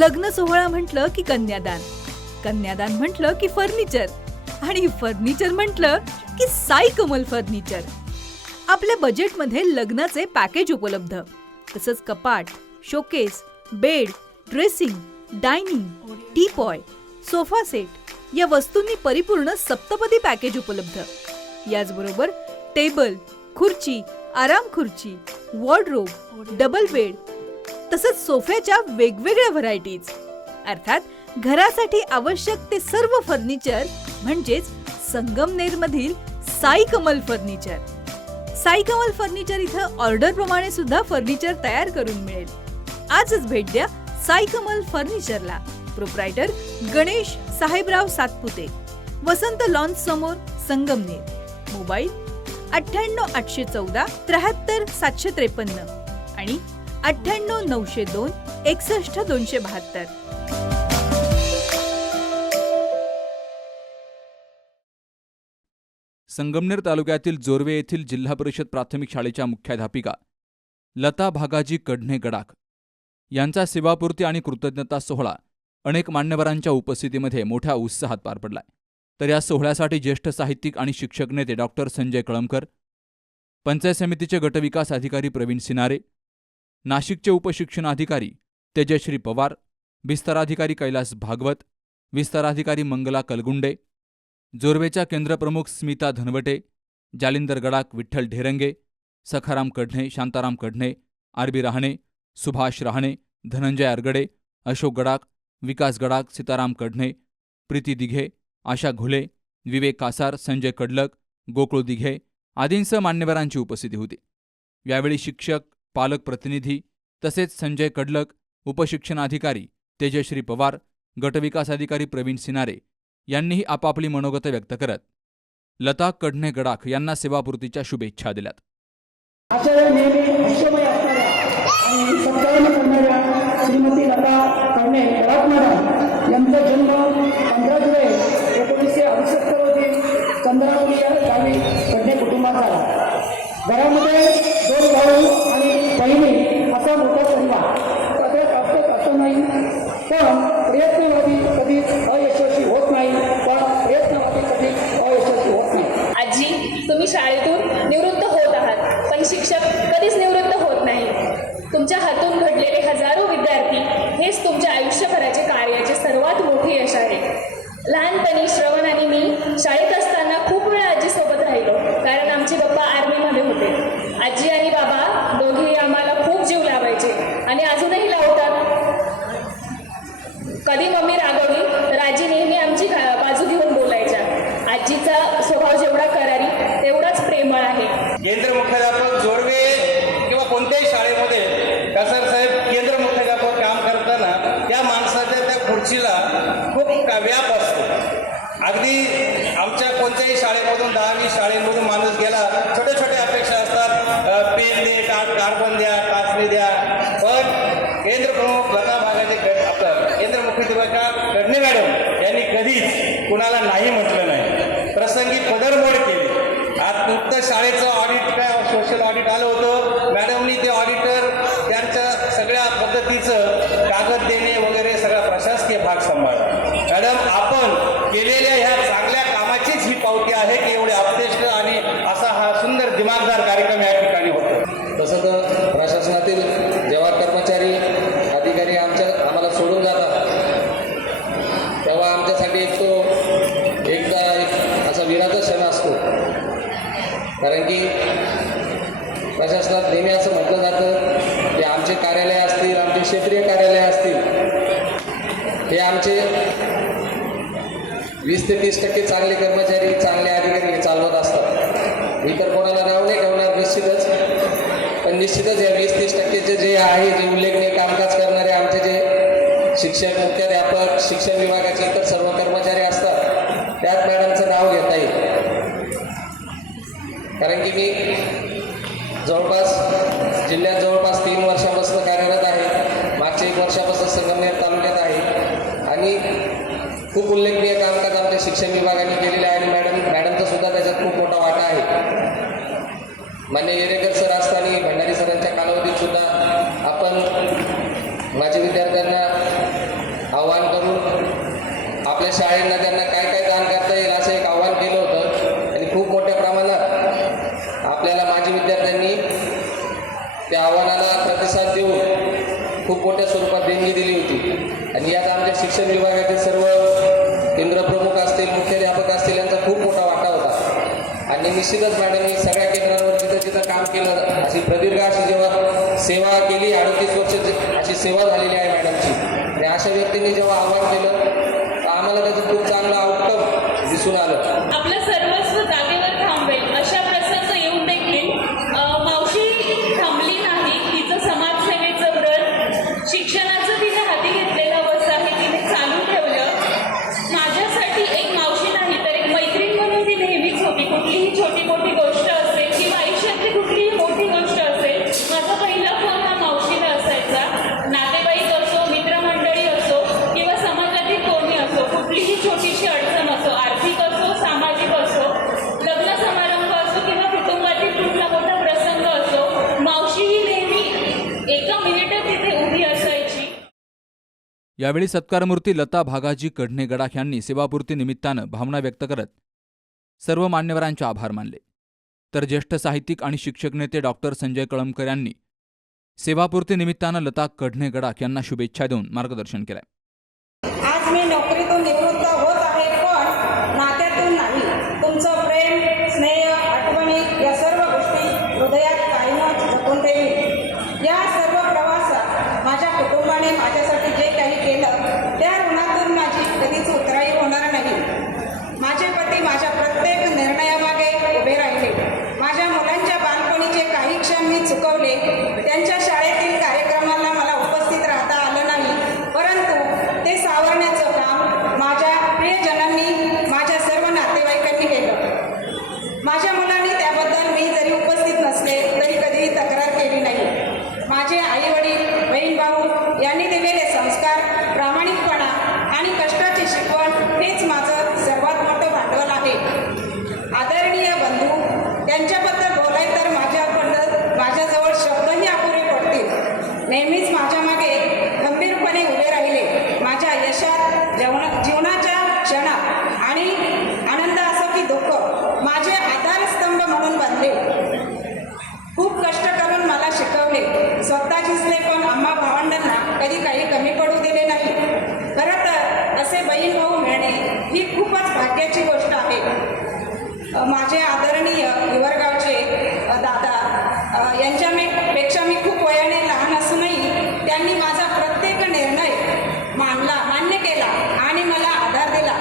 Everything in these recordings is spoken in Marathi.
लग्न सोहळा म्हटलं की कन्यादान, कन्यादान म्हटलं की फर्निचर आणि फर्निचर म्हटलं की साई कमल फर्निचर. आपल्या बजेटमध्ये लग्नाचे पॅकेज उपलब्ध. तसंच कपाट, showcase, bed, dressing, dining, teapoy, sofa set या वस्तूंनी परिपूर्ण सप्तपदी पॅकेज उपलब्ध. याचबरोबर टेबल, खुर्ची, आराम खुर्ची, वॉर्डरोब, डबल बेड तसंच सोफ्याच्या वेगवेगळ्या व्हरायटीज. अर्थात घरासाठी आवश्यक ते सर्व फर्निचर म्हणजेच संगमनेरमधील साई कमल फर्निचर. साई कमल फर्निचर इथं ऑर्डर प्रमाणे सुद्धा फर्निचर तयार करून मिळेल. आजच भेट द्या साई कमल फर्निचरला. प्रोप्रायटर गणेश साहेबराव सातपुते, वसंत लॉन्स समोर, संगमनेर. मोबाईल 98 814 73 753 आणि 98 902 61 272. संगमनेर तालुक्यातील जोर्वे येथील जिल्हा परिषद प्राथमिक शाळेच्या मुख्याध्यापिका लता भागाजी कडणे गडाख यांचा सेवापूर्ती आणि कृतज्ञता सोहळा अनेक मान्यवरांच्या उपस्थितीमध्ये मोठ्या उत्साहात पार पडलाय. तर या सोहळ्यासाठी ज्येष्ठ साहित्यिक आणि शिक्षक नेते डॉक्टर संजय कळमकर, पंचायत समितीचे गटविकास अधिकारी प्रवीण सिनारे, नाशिकचे उपशिक्षणाधिकारी तेजश्री पवार, विस्ताराधिकारी कैलास भागवत, विस्ताराधिकारी मंगला कलगुंडे, जोर्वेच्या केंद्रप्रमुख स्मिता धनवटे, जालिंदर गडाख, विठ्ठल ढेरंगे, सखाराम कडणे, शांताराम कडणे, आरबी रहाणे, सुभाष रहाणे, धनंजय आरगडे, अशोक गडाख, विकास गडाख, सीताराम कडणे, प्रीती दिघे, आशा घुले, विवेक कासार, संजय कडलक, गोकुळ दिघे आदींसह मान्यवरांची उपस्थिती होती. यावेळी शिक्षक, पालक प्रतिनिधी तसेच संजय कडलक, उपशिक्षणाधिकारी तेजश्री पवार, गटविकास अधिकारी प्रवीण सिनारे यांनीही आपापली मनोगत व्यक्त करत लता कडणे गडाख यांना सेवापूर्तीच्या शुभेच्छा दिल्यात. आचार्य नेहमी हर्षमय असणाऱ्या आणि सत्कारण करणाऱ्या श्रीमती लता कडणे गडाख मॅडम यांचा जन्म 15 जुलै 1968 रोजी चंद्रापुरी या गावी कडणे कुटुंबात झाला. घरामध्ये 2 भाऊ आणि बहिणी असा मोठा परिवार. सगळ्यात अर्थात असं नाही, पण प्रयत्नवादी कधी अयशस्वी होत नाही, कधी अयशस्वी होत नाही. आजी, तुम्ही शाळेतून निवृत्त होत आहात, पण शिक्षक कधीच निवृत्त होत नाही. तुमच्या हातून घडलेले हजारो विद्यार्थी हेच तुमच्या आयुष्यभराचे कार्याचे सर्वात मोठे यश आहे. लहानपणी श्रवण आणि मी शाळेत असताना खूप वेळा आजीसोबत राहिलो, कारण आमचे पप्पा आर्मीमध्ये होते. आजी आणि बाबा दोघेही आम्हाला खूप जीव लावायचे आणि अजूनही लावतात. कधी मम्मी रागवली तर आजी नेहमी आमची बाजू घेऊन बोलायच्या. आजीचा स्वभाव जेवढा करारी तेवढाच प्रेमळ आहे. केंद्र मुख्याध्यापक जोर्वे किंवा कोणत्याही शाळेमध्ये कासार साहेब केंद्र मुख्याध्यापक काम करताना त्या माणसाच्या त्या खुर्चीला खूप व्याप असतो. अगदी आमच्या कोणत्याही शाळेमधून 10-20 शाळेमधून माणूस गेला, छोट्या छोट्या अपेक्षा असतात, पेन दे, कार्बन द्या, टाचणी द्या. पण केंद्र प्रमुख लता भागाचे आपलं केंद्र मुख्याध्यापिका कडणे मॅडम यांनी कधीच कुणाला नाही म्हटलं नाही. प्रसंगी पदरमोड केली. आज नुकतं शाळेचं ऑडिट काय सोशल ऑडिट आलं होतं. मॅडमनी ते ऑडिटर त्यांच्या सगळ्या पद्धतीचं कागद देणे वगैरे सगळा प्रशासकीय भाग सांभाळला. मॅडम, आपण केलेल्या ह्या चांगल्या कामाचीच ही पावती आहे की एवढे अपतेष्ट आणि असा हा सुंदर दिमागदार कार्यक्रम या ठिकाणी होतो. तसं तर प्रशासनातील जेव्हा कर्मचारी अधिकारी आम्हाला सोडून जातात तेव्हा आमच्यासाठी एकदा असा विराचा क्षण असतो. कारण की प्रशासनात नेहमी असं म्हटलं जातं की आमचे कार्यालय असतील, आमचे क्षेत्रीय कार्यालय असतील, हे आमचे 20 ते 30% चांगले कर्मचारी, चांगले अधिकारी चालवत असतात. मी तर कोणाला नाव नाही ठेवणार निश्चितच, पण निश्चितच या 20-30% जे आहे, जे उल्लेखनीय कामकाज करणारे आमचे जे शिक्षक, मुख्याध्यापक, शिक्षण विभागाचे इतर सर्व कर्मचारी असतात, त्यात मॅडमचं नाव घेता येईल. कारण की मी जिल्ह्यात जवळपास 3 वर्षापासून कार्यरत आहे. मागच्या 1 वर्षापासून संगमनेर तालुक्यात आहे आणि खूप उल्लेखनीय कामकाज आमच्या शिक्षण विभागाने केलेले आहे आणि मॅडमचा सुद्धा त्याच्यात खूप मोठा वाटा आहे. मान्य येरेकर सर असताना भंडारी सरांच्या कालावधीत सुद्धा आपण माझ्या विद्यार्थ्यांना आवाहन करून आपल्या शाळेंना त्यांना काय काय दान करता येईल असं एक आवाहन केलं होतं आणि खूप मोठ्या प्रमाणात आपल्याला माजी विद्यार्थ्यांनी त्या आव्हानाला प्रतिसाद देऊन खूप मोठ्या स्वरूपात देणगी दिली होती आणि यात आमच्या शिक्षण विभागातील सर्व केंद्रप्रमुख असतील, मुख्याध्यापक असतील यांचा खूप मोठा वाटा होता आणि निश्चितच मॅडमनी सगळ्या केंद्रांवर जिथं जिथं काम केलं, अशी प्रदीर्घ अशी जेव्हा सेवा केली, 38 वर्ष अशी सेवा झालेली आहे मॅडमची आणि अशा व्यक्तींनी जेव्हा आव्हान केलं तर आम्हाला त्याचं खूप चांगलं आउटकम दिसून आलं. आपलं सर्वस्व जागेवर थांबेल अशा प्रसंग येऊन देखील मावशी थांबली नाही. तिचं समाजसेवेचं व्रत, शिक्षणाचं तिने हाती घेतलेलं वस आहे तिने चालू ठेवलं. माझ्यासाठी एक मावशी नाही तर एक मैत्रीण म्हणून ती नेहमीच होती. कुठलीही छोटी मोठी गोष्ट असेल किंवा आयुष्यातली कुठलीही मोठी गोष्ट असेल, माझा पहिला फोन हा मावशीला असायचा. नातेवाईक असो, मित्रमंडळी असो किंवा समाजातील कोणी असो, कुठलीही छोटीशी अडचण असो, आर्थिक असो, सामाजिक असो, लग्न समारंभ असो किंवा कुटुंबातील कुठला मोठा प्रसंग असो, मावशी ही नेहमी एका मिनिटात तिथे उभी असायची. यावेळी सत्कारमूर्ती लता भागाजी कढणे गडाख यांनी सेवापूर्ती निमित्तानं भावना व्यक्त करत सर्व मान्यवरांचे आभार मानले. तर ज्येष्ठ साहित्यिक आणि शिक्षक नेते डॉक्टर संजय कळमकर यांनी सेवापूर्ती निमित्तानं लता कढणे गडाख यांना शुभेच्छा देऊन मार्गदर्शन केलं. आज मी नोकरीतून निवृत्त होत आहे, पण नात्यातून नाही. तुमचं प्रेम, स्नेह, आठवणी या सर्व गोष्टी हृदयात कायमच जपून ठेवीन. या सर्व प्रवासात माझ्या कुटुंबाने माझ्यासाठी जे काही केलं त्या ऋणातून माझी कधीच उतराई होणार नाही. माझे पती माझ्या प्रत्येक निर्णयामागे उभे राहिले. माझ्या मुलांच्या बालपणीचे काही क्षण मी चुकवले. त्यांच्या शाळेतील कार्यक्रमाला मला उपस्थित राहता आलं नाही, परंतु ते सावरण्याचं काम माझ्या प्रियजनांनी, माझ्या सर्व नातेवाईकांनी केलं. माझ्या मुलांनी त्याबद्दल मी जरी उपस्थित नसले तरी कधीही तक्रार केली नाही. माझे आईवडील, बहीण भाऊ यांनी दिलेले संस्कार, प्रामाणिकपणा आणि कष्टाची शिकवण हेच माझं सर्वात मोठं भांडवल आहे. आदरणीय बंधू, त्यांच्याबद्दल बोलाय तर माझ्याजवळ शब्दही अपुरे पडतील. नेहमीच माझ्या मागे गंभीरपणे उभे राहिले. माझ्या यशात, जीवनाच्या क्षणात आणि आनंद असो की दुःख माझे आधारस्तंभ म्हणून बनले. खूप कष्ट करून मला शिकवले. स्वतः झिजले पण आम्हा भावंडांना कधी काही कमी पडू दिले नाही. खरं तर असे बहीण भाऊ मिळणे ही खूपच भाग्याची गोष्ट आहे. माझे आदरणीय हिवरगावचे दादा यांच्यापेक्षा मी खूप वयाने लहान असूनही त्यांनी माझा प्रत्येक निर्णय मान्य केला आणि मला आधार दिला.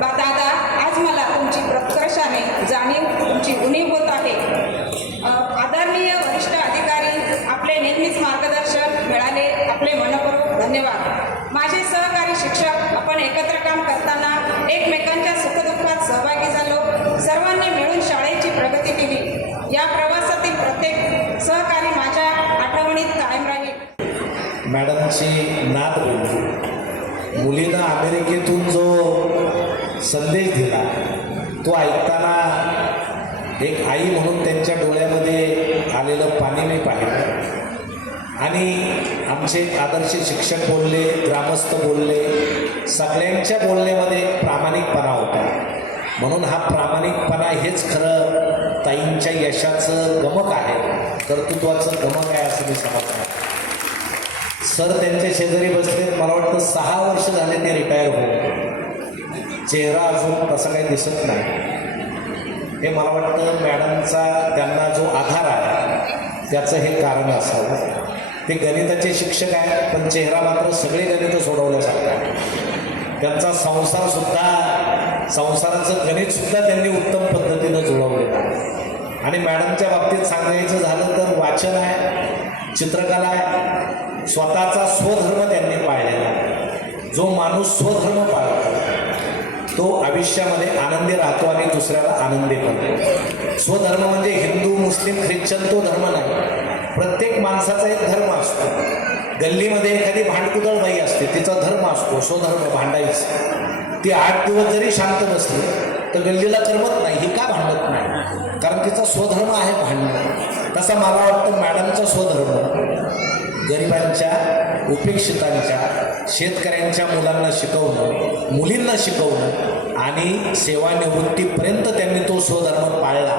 दादा, आज मला तुमची प्रकर्षाने जाणीव, तुमची उणीव होत आहे. आदरणीय वरिष्ठ अधिकारी, आपले नेहमीच मार्गदर्शन मिळाले, आपले मनपूर्वक धन्यवाद. माझे सहकारी शिक्षक, आपण एकत्र काम करताना एकमेकांच्या सुखदुःखात सहभागी झालो. सर्वांनी मिळून शाळेची प्रगती केली. या प्रवासातील प्रत्येक सहकारी माझ्या आठवणीत कायम राहील. मॅडमची नात बोलली. मुलीनं अमेरिकेतून जो संदेश दिला तो ऐकताना एक आई म्हणून त्यांच्या डोळ्यामध्ये आलेलं पाणी मी पाहिलं आणि आमचे आदर्श शिक्षक बोलले, ग्रामस्थ बोलले, सगळ्यांच्या बोलण्यामध्ये प्रामाणिकपणा होता. म्हणून हा प्रामाणिकपणा हेच खरं ताईंच्या यशाचं गमक आहे, कर्तृत्वाचं गमक आहे असं मी समजतो. सर त्यांच्या शेजारी बसले. मला वाटतं 6 वर्ष झाले ते रिटायर होऊन. चेहरा अजून तसा काही दिसत नाही. हे मला वाटतं मॅडमचा त्यांना जो आधार आहे त्याचं हे कारण असावं. ते गणिताचे शिक्षक आहेत पण चेहरा मात्र सगळे गणितं सोडवल्यासारखं आहे. त्यांचा संसाराचं गणितसुद्धा त्यांनी उत्तम पद्धतीनं जुळवलेलं आहे. आणि मॅडमच्या बाबतीत सांगायचं झालं तर वाचन आहे, चित्रकला आहे, स्वतःचा स्वधर्म त्यांनी पाळलेला आहे. जो माणूस स्वधर्म पाळतो तो आयुष्यामध्ये आनंदी राहतो आणि दुसऱ्याला आनंदी करतो. स्वधर्म म्हणजे हिंदू, मुस्लिम, ख्रिश्चन तो धर्म नाही. प्रत्येक माणसाचा एक धर्म असतो. गल्लीमध्ये एखादी भांडकुदळ बाई असते, तिचा धर्म असतो स्वधर्म, भांडायचं. ती 8 दिवस जरी शांत बसली तर गल्लीला करमत नाही. ही का भांडत नाही? कारण तिचा स्वधर्म आहे भांडणं. तसा मला वाटतं मॅडमचा स्वधर्म गरिबांच्या, उपेक्षितांच्या, शेतकऱ्यांच्या मुलांना शिकवणं, मुलींना शिकवणं आणि सेवानिवृत्तीपर्यंत त्यांनी तो स्वधर्म पाळला,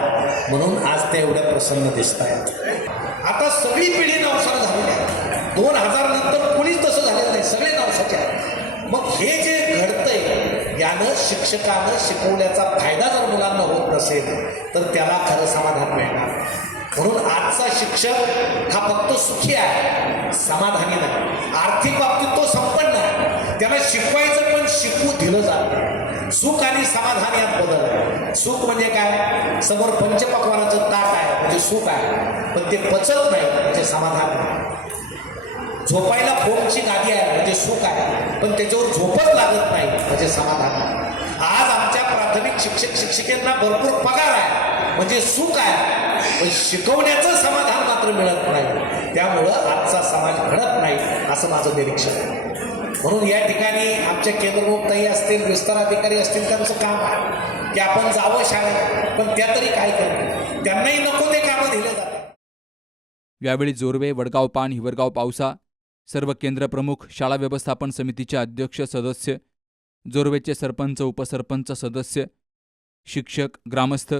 म्हणून आज ते एवढ्या प्रसन्न दिसत आहेत. आता सगळी पिढी नवसाला झालेली आहे. 2000 नंतर कुणीच तसं झालेलं नाही, सगळे नवसाचे आहेत. मग हे जे घडतंय यानं शिक्षकानं शिकवल्याचा फायदा जर मुलांना होत नसेल तर त्याला खरं समाधान मिळणार. म्हणून आजचा शिक्षक हा फक्त सुखी आहे, समाधानी नाही. आर्थिक बाबतीत तो संपन्न आहे, त्याला शिकवायचं पण शिकवू दिलं जातं. सुख आणि समाधान यात बदल आहे. सुख म्हणजे काय, समोर पंचपक्वानाचं ताट आहे म्हणजे सुख आहे, पण ते पचत नाही म्हणजे समाधान नाही. झोपायला फोमची गादी आहे म्हणजे सुख आहे, पण त्याच्यावर झोपच लागत नाही म्हणजे समाधान नाही. आज आमच्या प्राथमिक शिक्षक शिक्षिकेंना भरपूर पगार आहे म्हणजे सुख आहे, पण शिकवण्याचं समाधान मात्र मिळत नाही. त्यामुळं आजचा समाज घडत नाही असं माझं निरीक्षण आहे. म्हणून या ठिकाणी आमच्या केंद्रप्रमुखताई असतील, विस्तार अधिकारी असतील, त्यांचं काम आहे की आपण जावं शाळेत, पण त्या तरी काय करतील, त्यांनाही नको ते कामं दिले जातात. यावेळी जोर्वे, वडगाव पान, हिवरगाव पावसा, सर्व केंद्रप्रमुख, शाळा व्यवस्थापन समितीचे अध्यक्ष सदस्य, जोर्वेचे सरपंच, उपसरपंच सदस्य, शिक्षक, ग्रामस्थ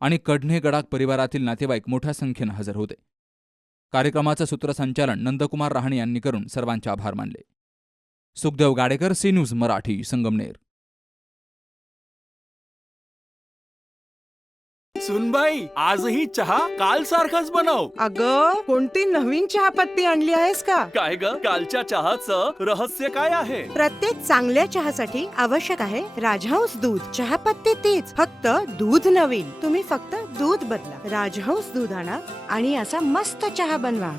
आणि कढणे गडाख परिवारातील नातेवाईक मोठ्या संख्येनं हजर होते. कार्यक्रमाचं सूत्रसंचालन नंदकुमार रहाणे यांनी करून सर्वांचे आभार मानले. Sukhdev Gadekar, C news Marathi, Sangamner. सुनबाई, आजही चहा काल सारखाच बनव. अग, कोणती नवीन चहापत्ती आणली आहेस का? काय ग, कालच्या चहाचं रहस्य काय आहे? प्रत्येक चांगल्या चहासाठी आवश्यक आहे राजहंस दूध. चहापत्ती तीच, फक्त दूध नवीन. तुम्ही फक्त दूध बदला. राजहंस दूध आणा आणि असा मस्त चहा बनवा.